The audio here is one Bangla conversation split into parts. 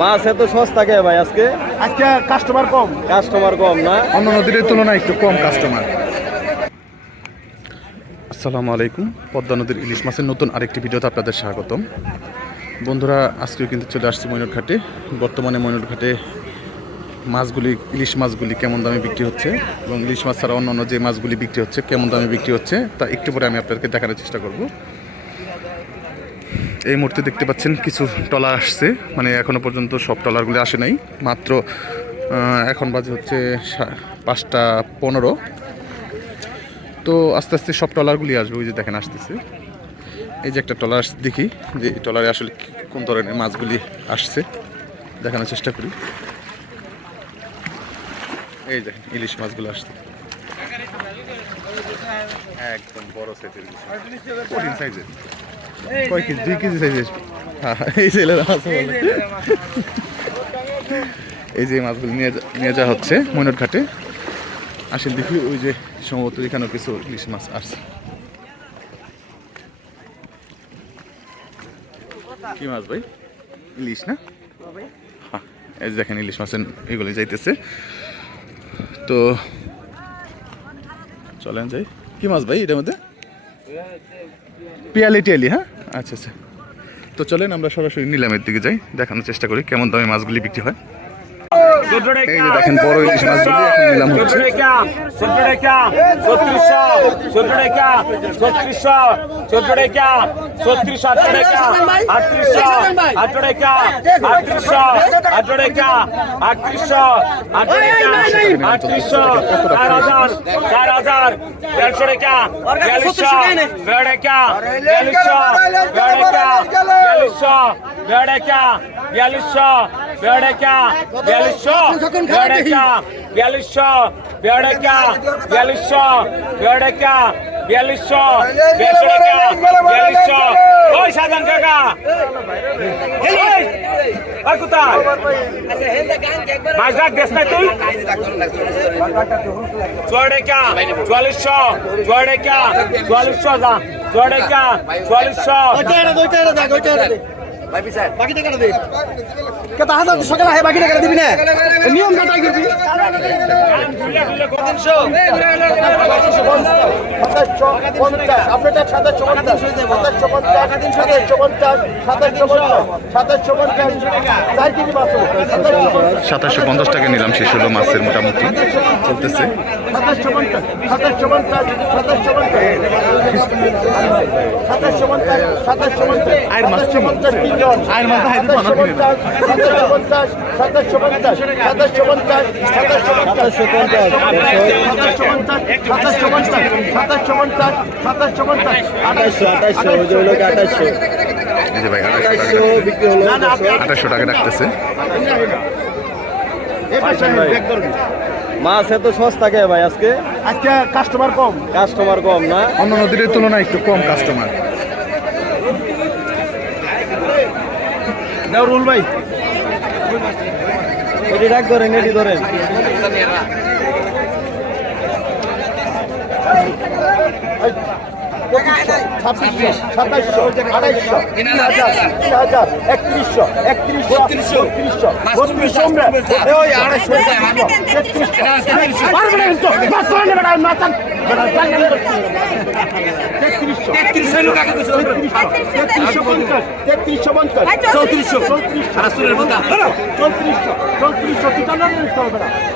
মাছ এত সস্তা কে ভাই আজকে? আজকে কাস্টমার কম। কাস্টমার কম না? অন্য নদীর তুলনায় একটু কম কাস্টমার আসসালামু আলাইকুম পদ্মা নদীর ইলিশ মাছের নতুন আরেকটি ভিডিওতে আপনাদের স্বাগতম। বন্ধুরা আজকেও কিন্তু চলে আসছি ময়নট ঘাটে বর্তমানে ময়নট ঘাটে মাছগুলি ইলিশ মাছগুলি কেমন দামে বিক্রি হচ্ছে এবং ইলিশ মাছ ছাড়া অন্য অন্য যে মাছগুলি বিক্রি হচ্ছে কেমন দামে বিক্রি হচ্ছে তা একটু পরে আমি আপনাদেরকে দেখানোর চেষ্টা করব। এই মুহূর্তে দেখতে পাচ্ছেন কিছু টলার আসছে। মানে এখনও পর্যন্ত সব টলারগুলি আসে নাই। মাত্র এখন বাজে হচ্ছে পাঁচটা পনেরো। তো আস্তে আস্তে সব ট্রলারগুলি আসবে, ওই যে দেখেন আসতেছে। এই যে একটা ট্রলার দেখি যে এই ট্রলারে আসলে কোন ধরনের মাছগুলি আসছে, দেখানোর চেষ্টা করি। এই দেখেন, ইলিশ মাছগুলো আসছে। একদম বড় সাইজের সাইজের। কয় কেজি? দুই কেজি হ্যাঁ, এই ছেলেরা মাছ এই যে মাছগুলি নিয়ে নিয়ে যাওয়া হচ্ছে ময়নট ঘাটে আসেন দেখি ওই যে সম্ভবত এখানেও কিছু ইলিশ মাছ আসছে। কি মাছ ভাই? ইলিশ না? হ্যাঁ এই যে দেখেন ইলিশ মাছের এগুলো যাইতেছে। তো চলেন যাই। কি মাছ ভাই এটার মধ্যে? পিয়ালি টিয়ালি হ্যাঁ? আচ্ছা আচ্ছা। তো চলেন আমরা সরাসরি নিলামের দিকে যাই, দেখানোর চেষ্টা করি কেমন দামে মাছগুলি বিক্রি হয়। এই যে দেখেন বড় ইলিশ মাছগুলি এখন নিলাম হচ্ছে চার হাজার দেড়শো টাকা বিয়াল্লিশশো টাকা বিয়াল্লিশশো টাকা বিয়াল্লিশশো টাকা বিয়াল্লিশশো বেড়েকা বিয়াল্লিশশো বেড়েকা বিয়াল্লিশশো বেড়েকা বিয়াল্লিশশো বেড়েকা বিয়াল্লিশশো ওই সাজান কাকা। আর কোথায়? মাছ ডাক দেশ নাই তুই? চুয়াডেকা, চুয়াল্লিশশো চুয়াডেকা, চুয়াল্লিশশো যা, চুয়াডেকা, চুয়াল্লিশশো। বাকি টাকা দে কত হাজার সকালে হয় বাকি টাকা নিয়ম আপনার সাতাশশো পঞ্চাশ সাতাশশো পঞ্চাশ সাতাশশো পঞ্চাশ সাতাশশো পঞ্চাশ সাতাশশো পঞ্চাশ চার কেজি মাছ সাতাশশো পঞ্চাশ টাকা নিলাম শেষ হলো মাছের মোটামুটি চলতেছে সাতাশশো পঞ্চাশ সাতাশশো পঞ্চাশ সাতাশশো পঞ্চাশ সাতাশশো পঞ্চাশ সাতাশশো পঞ্চাশ আয়ের মাছ আয়ের সাতাশশো পঞ্চাশ সাতাশশো পঞ্চাশ সাতাশশো পঞ্চাশ সাতাশশো পঞ্চাশ সাতাশশো পঞ্চাশ সাতাশশো পঞ্চাশ সাতাশশো পঞ্চাশ সাতাশশো পঞ্চাশ সাতাশশো পঞ্চাশ আঠাশশো আঠাশশো আঠাশশো বিক্রি হলো আঠাশশো টাকা রাখতেছে মাছ এত সস্তা কে ভাই আজকে? আজকে কাস্টমার কম। কাস্টমার কম না? অন্য নদীর তুলনায় একটু কম কাস্টমার রুল ভাই। এটি ডাক ধরেন এটি ধরেন। ছাব্বিশশো সাতাইশশো আঠাইশশো তিন হাজার তিন হাজার একত্রিশশো একত্রিশশো বত্রিশশো তিরিশশো বত্রিশশো আমরা ওই আড়াইশো তেত্রিশশো পঞ্চাশ চৌত্রিশশো চৌত্রিশশো চৌত্রিশশো চৌত্রিশশো চৌত্রিশশো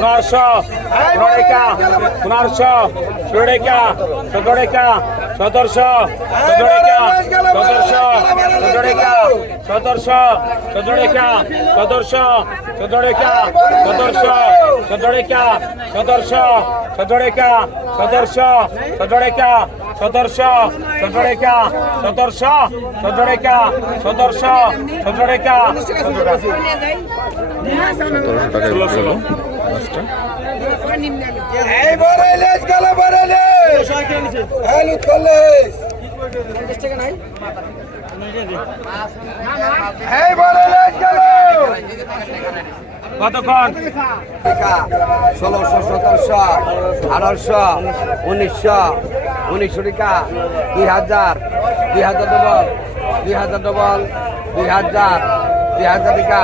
পনেরোশো পনেরো রেখা পনেরোশো ষোলো রেখা সতেরো রেখা সতেরোশো সতেরো রেখা সতেরোশো সতেরো রেখা সতেরোশো সতেরো রেখা সতেরোশো সতেরো রেখা সতেরোশো সতেরো রেখা সতেরোশো সতেরো রেখা সতেরোশো সতেরো রেখা সতেরোশো সতেরো রেখা সতেরোশো সতেরো রেখা সতেরোশো সতেরো রেখা সতেরোশো টাকায় বিক্রি হলো মাছটা এই বড় ইলিশ গেল বড় ইলিশ এই লুট করলে এই বড় ইলিশ গেল। কতক্ষণ? ষোলোশো সতেরোশো আঠারোশো উনিশশো উনিশশো টাকা দুই হাজার দুই হাজার ডবল দুই হাজার ডবল দুই হাজার দুই হাজার টাকা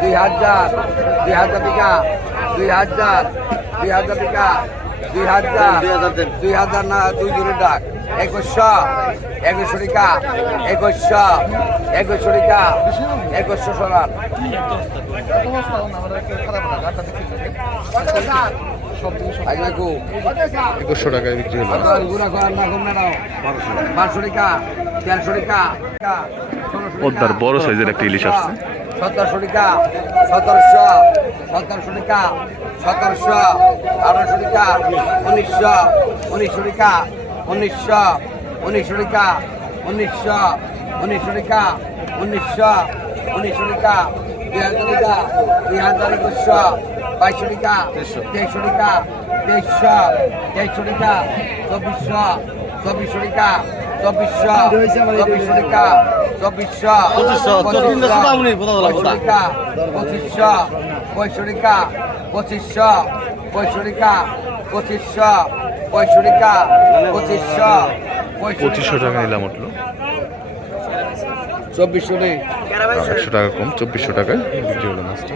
দুই হাজার দুই হাজার টাকা। দুই হাজার দুই হাজার টাকা দুই হাজার দুই হাজার না দুই জোরে ডাক। একুশশো একুশশো টাকা একুশশো একুশশো টাকা একুশশো খুব একুশশো টাকায় বিক্রি হলো। পদ্মার বড় সাইজের একটা ইলিশ আসছে। সতেরোশো টাকা সতেরোশো সতেরোশো টাকা সতেরোশো আঠারোশো টাকা উনিশশো উনিশশো টাকা উনিশশো উনিশশো টাকা উনিশশো উনিশশো টাকা উনিশশো উনিশশো টাকা দুই হাজার টাকা দুই হাজার একুশশো বাইশশো টাকা তেইশশো। টাকা তেইশশো তেইশশো টাকা চব্বিশশো চব্বিশশো টাকা চব্বিশশো চব্বিশশো টাকা। চব্বিশশো পঁচিশশো পঁচিশশো পঁয়ষট্টিকা পঁচিশশো পঁয়ষট্টিকা পঁচিশশো পঁয়ষট্টিকা পঁচিশশো পঁচিশশো টাকা নিলাম উঠল চব্বিশশো নেই একশো টাকা কম চব্বিশশো টাকায় বিক্রি হলো মাছটা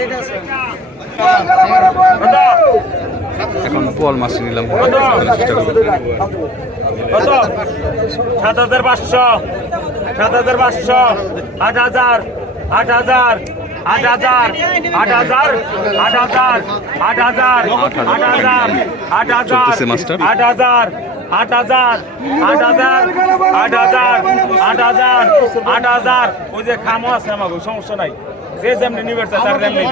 দিতে আছে এখন পোয়াল মাছ নিলাম সাত হাজার পাঁচশো সাত হাজার পাঁচশো আট হাজার আট হাজার আট হাজার আট হাজার আট হাজার আট হাজার আট হাজার আট হাজার। আট হাজার আট হাজার আট হাজার আট হাজার আট হাজার আট হাজার ওই যে খামো আছে আমাকে সমস্যা নাই যে যেমনি নিবে তার তেমনি।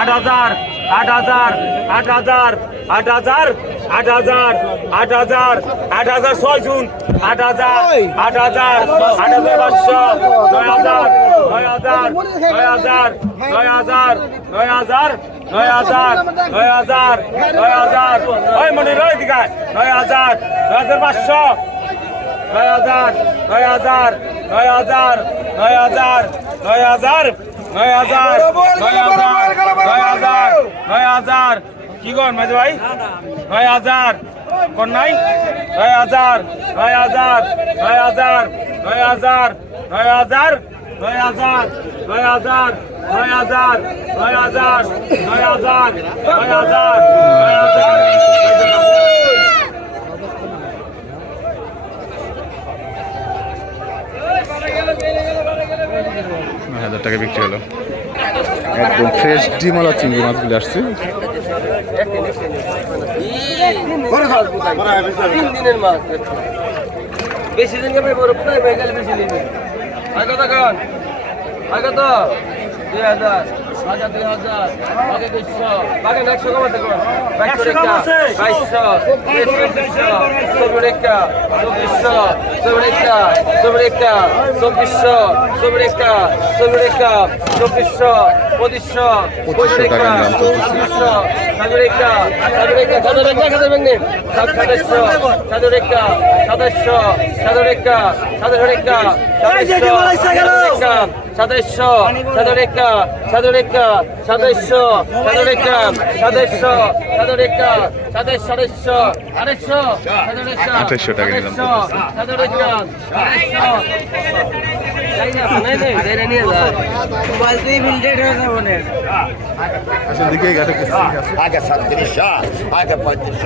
আট হাজার আট হাজার আট হাজার আট হাজার আট হাজার আট হাজার আট হাজার ছয় জুন আট হাজার আট হাজার আট হাজার পাঁচশো নয় হাজার নয় হাজার নয় হাজার নয় হাজার নয় হাজার নয় হাজার নয় হাজার নয় হাজার ওই মনে রয় দিঘায় নয় হাজার নয় হাজার পাঁচশো নয় হাজার নয় হাজার নয় হাজার নয় হাজার নয় হাজার নয় হাজার নয় হাজার নয় হাজার নয় হাজার কি কর মেজে ভাই নয় হাজার কোন নাই নয় হাজার নয় হাজার নয় হাজার নয় হাজার নয় হাজার নয় হাজার নয় হাজার নয় হাজার নয় হাজার নয় হাজার নয় হাজার নয় হাজার হাজার টাকা বিক্রি হলো। একদম ফ্রেশ ডিমালা চিংড়ি মাছগুলি আসছে। বেশি দিন যাবে বড় বেশি দিন। দুই হাজার। হাজার দুই হাজার আগে দুইশো আগে একশো কমাতে কর বাইশশো তেত্রিশশো চৌরেকা চব্বিশশো চৌরেকা চৌরেকা চব্বিশশো চৌরেকা চৌরেকা চব্বিশশো পঁচিশশো পঁচিশশো চব্বিশশো সাতরেকা সাতরেকা সাতরেকা সাত ভেঙে সাত সাতাশশো সাতরেকা সাতাশশো সাতরেকা সাতরেকা সাতরেকা সদস্য সদরেক সদরেক সদস্য সদরেক সদস্য সদরেক সদস্য সদস্য আড়াইশো আড়াইশো টাকা নিলাম সদরেক আচ্ছা, আগে সাঁত্রিশ আগে পঁয়ত্রিশ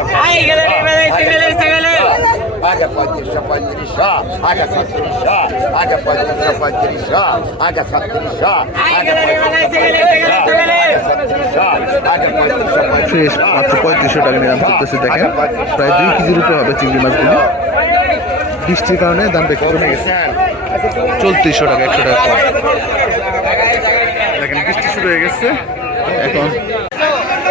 আগে পঁয়ত্রিশ পঁয়ত্রিশ আগে সাঁত্রিশ আগে পঁয়ত্রিশ পঁয়ত্রিশ আগে সাতত্রিশশো আগে আগে পঁয়ত্রিশশো মাত্র পঁয়ত্রিশশো টাকা নিলাম করতেছে দেখেন প্রায় দুই কেজির উপরে হবে চিংড়ি মাছগুলি বৃষ্টির কারণে দামটা একটু কমে গেছে চৌত্রিশশো টাকা একশো টাকা কম দেখেন বৃষ্টি শুরু হয়ে গেছে এখন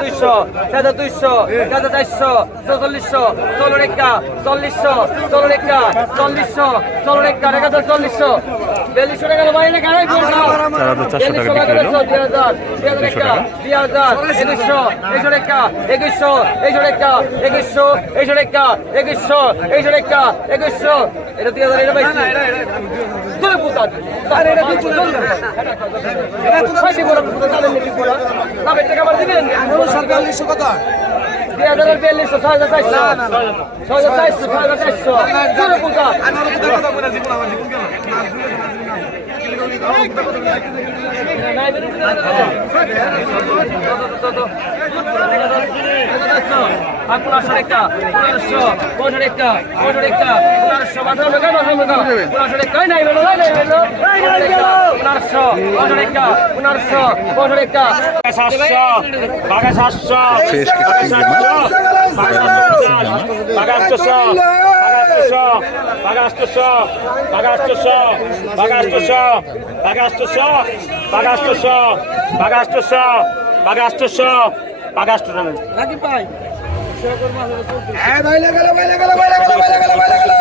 দুইশো সাদা দুইশো সাদা চারশো চৌচল্লিশশো ষোলো রেখা চল্লিশশো ষোলো রেখা চল্লিশশো ষোলো রেখা রেখা তো চল্লিশশো বিয়াল্লিশশো টাকা বাইরে গাড়াই চার হাজার চারশো টাকা বিক্রি হলো। দুই হাজার একুশশো একুশশো রেখা একুশশো একুশশো রেখা একুশশো একুশশো রেখা একুশশো একুশশো রেখা একুশশো। এটা দুই হাজার এটা পাইছি। তোরে পুতার আরে এটা তুই চলে এটা তো তাহলে দিবেন? বিয়াল্লিশশো কত? দুই হাজার বিয়াল্লিশশো ছয় হাজার চারশো ছয় হাজার চারশো ছয় হাজার চারশো। পনেরোশো একটা পনেরোশো পনেরোশো একটা পনেরোশো একটা পনেরোশো মাথা লোকা মাথা সাতশো বাঘা সাতশো আটশো বাঘা আটশো বাঘা আটশো বাঘা আটশো বাঘা আটশো বাঘা আটশো বাঘা আটশো বাঘা আটশো বাঘা আটশো নাকি পাই বাইলে গেল বাইলে গেল বাইলে গেল বাইলে গেল বাইলে গেল।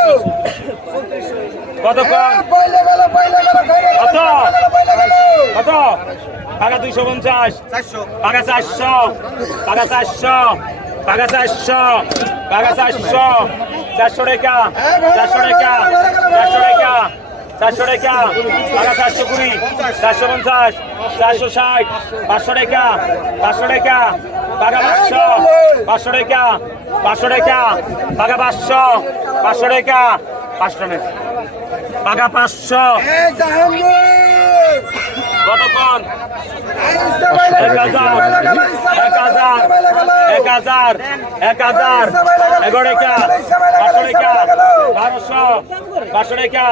কত কম বাইলে গেল বাইলে গেল কত? কত? টাকা দুইশো পঞ্চাশ। টাকা চারশো টাকা চারশো। টাকা চারশো টাকা চারশো চারশো টাকা চারশো টাকা চারশো টাকা চারশো টাকা টাকা চারশো কুড়ি চারশো পঞ্চাশ চারশো ষাট পাঁচশো টাকা পাঁচশো টাকা টাকা পাঁচশো পাঁচশো টাকা পাঁচশো টাকা টাকা পাঁচশো পাঁচশো টাকা পাঁচশো টাকা। টাকা পাঁচশো। কতক্ষণ এক হাজার এক হাজার এক হাজার এগারো রেখা পাঁচশো রেখা বারোশো পাঁচশো রেখা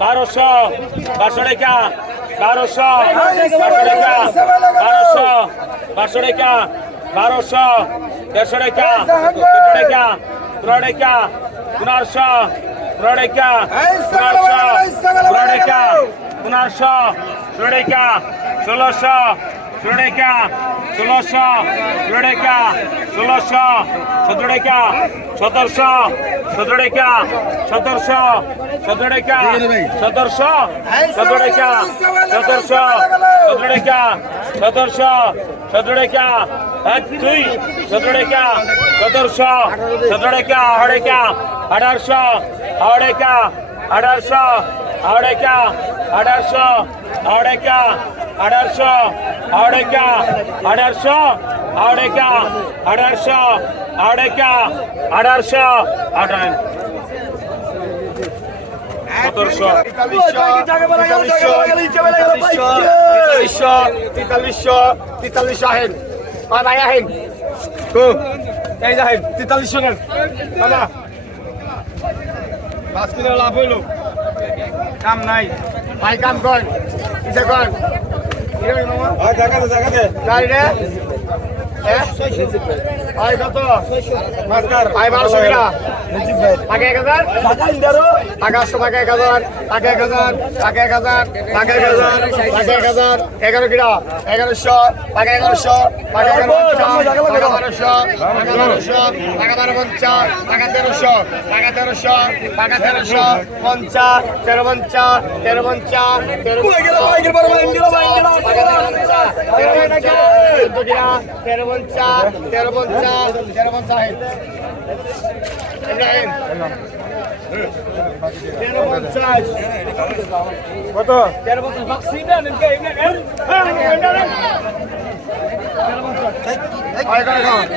বারোশো পাঁচশো রেখা বারোশো পাঁচশো রেখা বারোশো পাঁচশো রেখা বারোশো দেড়শো রেখা দুটো রেখা পনেরোশো ষোড়েকা ষোলোশো ষোড়েকা ষোলোশো ষোড়েকা ষোলোশো সতেরোকা সতেরোশো সতেরোকা সতেরোশো সতেরোকা সতেরোশো সতেরোকা সতেরোশো সতেরোকা সতেরোশো সতেরোকা এক, দুই সতেরোকা সতেরোশো সতেরোকা আড়েকা আঠারোশো আড়েকা আঠারোশো আড়াইকা আঠারোশো আড়াইকা আঠারোশো আড়াইকা আঠারোশো আড়াইকা আঠারোশো আড়াইকা আঠারোশো, আঠারো। সতেরোশো। তেতাল্লিশশো তেতাল্লিশশো আহেন। আহেন। এই লাভ হইল। কাম নাই। ভাই কাম কর। কিসে কর? কত? ভাই বারোশো এক হাজার? টাকা এক হাজার। টাকা এক হাজার টাকা এক হাজার টাকা এক হাজার টাকা এক হাজার এগারো কিনা এগারোশো টাকা এগারোশো টাকা এগারো টাকা বারোশো টাকা বারোশো টাকা বারো পঞ্চাশ টাকা তেরোশো টাকা তেরোশো টাকা তেরোশো পঞ্চাশ তেরো পঞ্চাশ তেরো পঞ্চাশ তেরো তেরো পঞ্চাশ তেরো পঞ্চাশ তেরো পঞ্চাশ তেরো পঞ্চাশ কত?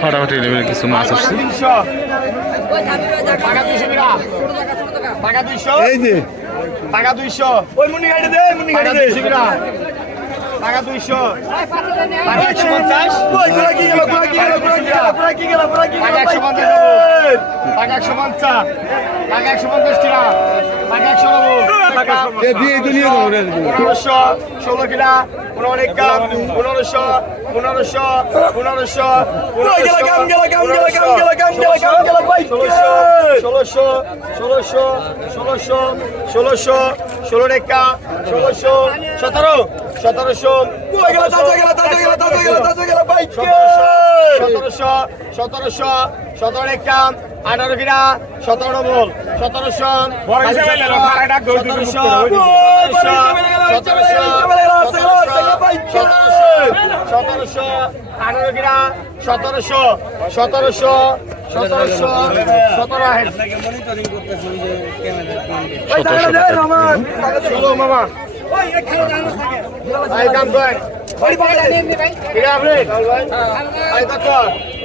ফাটাফাটি লেভেলের কিছু মাছ আসছে। এই যে। টাকা দুইশো। ওই মুন্নি গাড়ি দে মুন্নি গাড়ি দে। টাকা দুইশো। টাকা একশো পঞ্চাশ। টাকা একশো পঞ্চাশ টাকা একশো পঞ্চাশ। টাকা একশো পঞ্চাশ টাকা টাকা একশো পনেরোশো ষোলো কিনা? পনেরো গ্রাম পনেরোশো পনেরোশো পনেরোশো ষোলোশো ষোলোশো ষোলোশো ষোলোশো ষোলো রেখা ষোলোশো সতেরো। সতেরোশো সতেরোশো সতেরোশো সতেরো রেখা আঠারো কিনা সতেরো বল সতেরোশো সতেরোশো সতেরোশো সতেরোশো আঠারো কিনা সতেরোশো সতেরোশো সতেরোশো সতেরো মামা। ভাই দাম কয়? কিরা আপনি ভাই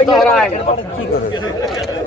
কি করে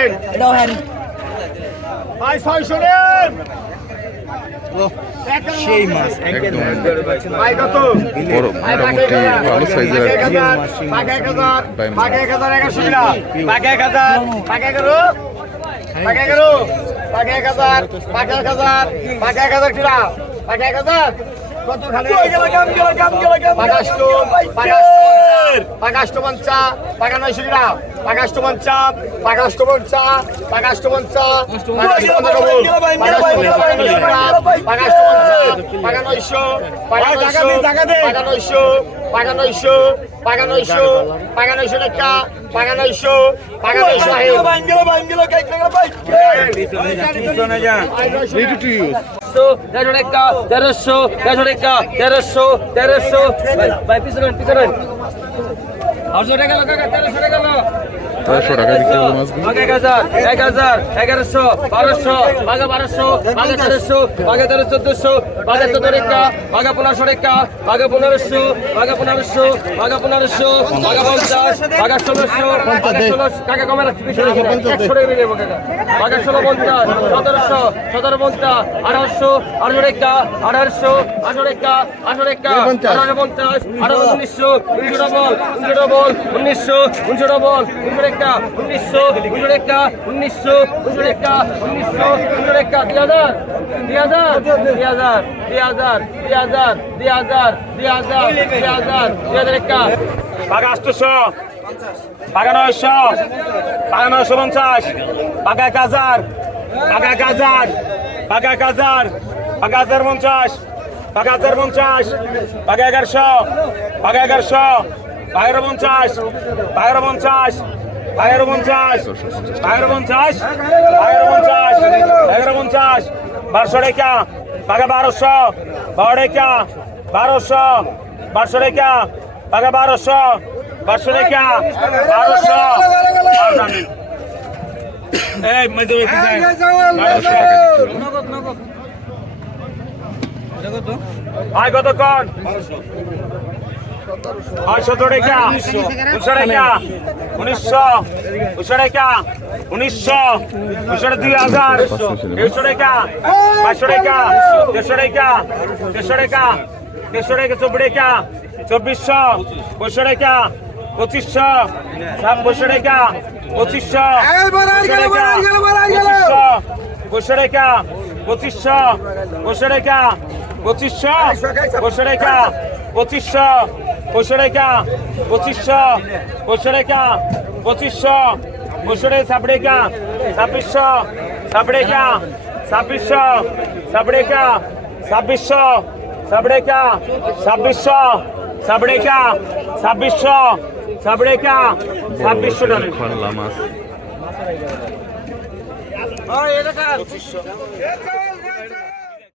নেন এটাও হ্যারি ভাই ছয়শো নেন সেই মাছ একদম বড় মোটামুটি ভালো সাইজের আর কি কত খালি পাকাষ্টমান চা পাকা নয় শিরা পাকাষ্টমান চা পাকাষ্টমান চা পাকাষ্টমান চা। পাকাষ্টমান চা। পাকা নয়শো পাকা নয়শো পাকা নয়শো পাগানৈশো পাগানৈশো পাগানৈশো একটা পাগানৈশো পাগানৈশো আহে। বাঙ্গিলো বাঙ্গিলো কাইক লাগা ভাই পিছনে যান লিটু টু ইউ তেরোশো তেরো রেখা তেরোশো তেরো রেখা তেরোশো তেরোশো। ভাই পিছনে পিছনে। আটশো টাকা গেল কাকা তেরোশো টাকা গেল তেরোশো টাকা বিক্রি হলো মাছগুলো। এক হাজার এক হাজার এগারোশো বারোশো বাঘে বারোশো বাঘে তেরোশো বাঘে তেরো চোদ্দশো বাঘে চোদ্দ রেখা বাঘে পনেরোশো রেখা বাঘে পনেরোশো বাঘে পনেরোশো বাঘে পনেরোশো বাঘে পঞ্চাশ বাঘে ষোলোশো কাকা কমে একশো টাকা নেব কাকা। বাঘে ষোলো পঞ্চাশ সতেরোশো সতেরো পঞ্চাশ আঠারোশো আঠারো রেখা আঠারোশো আঠারো রেখা আঠারো রেখা আঠারো পঞ্চাশ। আঠারো উনিশশো উনিশশো ডবল উনিশশো ডবল উনিশশো উনিশশো ডবল উনিশশো রেখা উনিশশো উনিশশো রেখা উনিশশো উনিশশো রেখা উনিশশো উনিশশো রেখা দুই হাজার দুই হাজার দুই হাজার দুই হাজার দুই হাজার দুই হাজার দুই হাজার দুই হাজার দুই হাজার রেখা পাকা আটশোশো পাকা নয়শো পাকা নয়শো পঞ্চাশ পাকা এক হাজার পাকা এক হাজার পাকা এক হাজার পাকা হাজার পঞ্চাশ পাকা হাজার পঞ্চাশ পাকা এগারোশো পাকা এগারোশো বারো পঞ্চাশ বারো পঞ্চাশ বারো পঞ্চাশ বারো পঞ্চাশ বারো পঞ্চাশ এগারো পঞ্চাশ বারোশো রেখা পাকা বারোশো বারো রেখা বারোশো বারোশো রেখা পাকা বারোশো বারোশো রেখা বারোশো। এই মধ্যে বারোশো। আয় কতক্ষণ? আটশত টাকা উনশো টাকা উনিশশো উনশো টাকা উনিশশো উনশো দুই হাজার দেড়শো টাকা পাঁচশো টাকা দেড়শো টাকা দেড়শো টাকা দেড়শো টাকা চব্বিশ টাকা চব্বিশশো পঁয়শো টাকা পঁচিশশো পঁয়শো টাকা পঁচিশশো পঁচিশশো পঁয়শো টাকা পঁচিশশো পঁয়শো টাকা পঁচিশশো পঁয়শো টাকা পঁচিশশো পঁচিশশো টাকা পঁচিশশো পঁচিশশো টাকা পঁচিশশো পঁচিশশো টাকা ষাট টাকা ছাব্বিশশো ষাট টাকা ছাব্বিশশো ষাট টাকা ছাব্বিশশো ষাট টাকা ছাব্বিশশো টাকা ছাব্বিশশো ষাট টাকা ছাব্বিশশো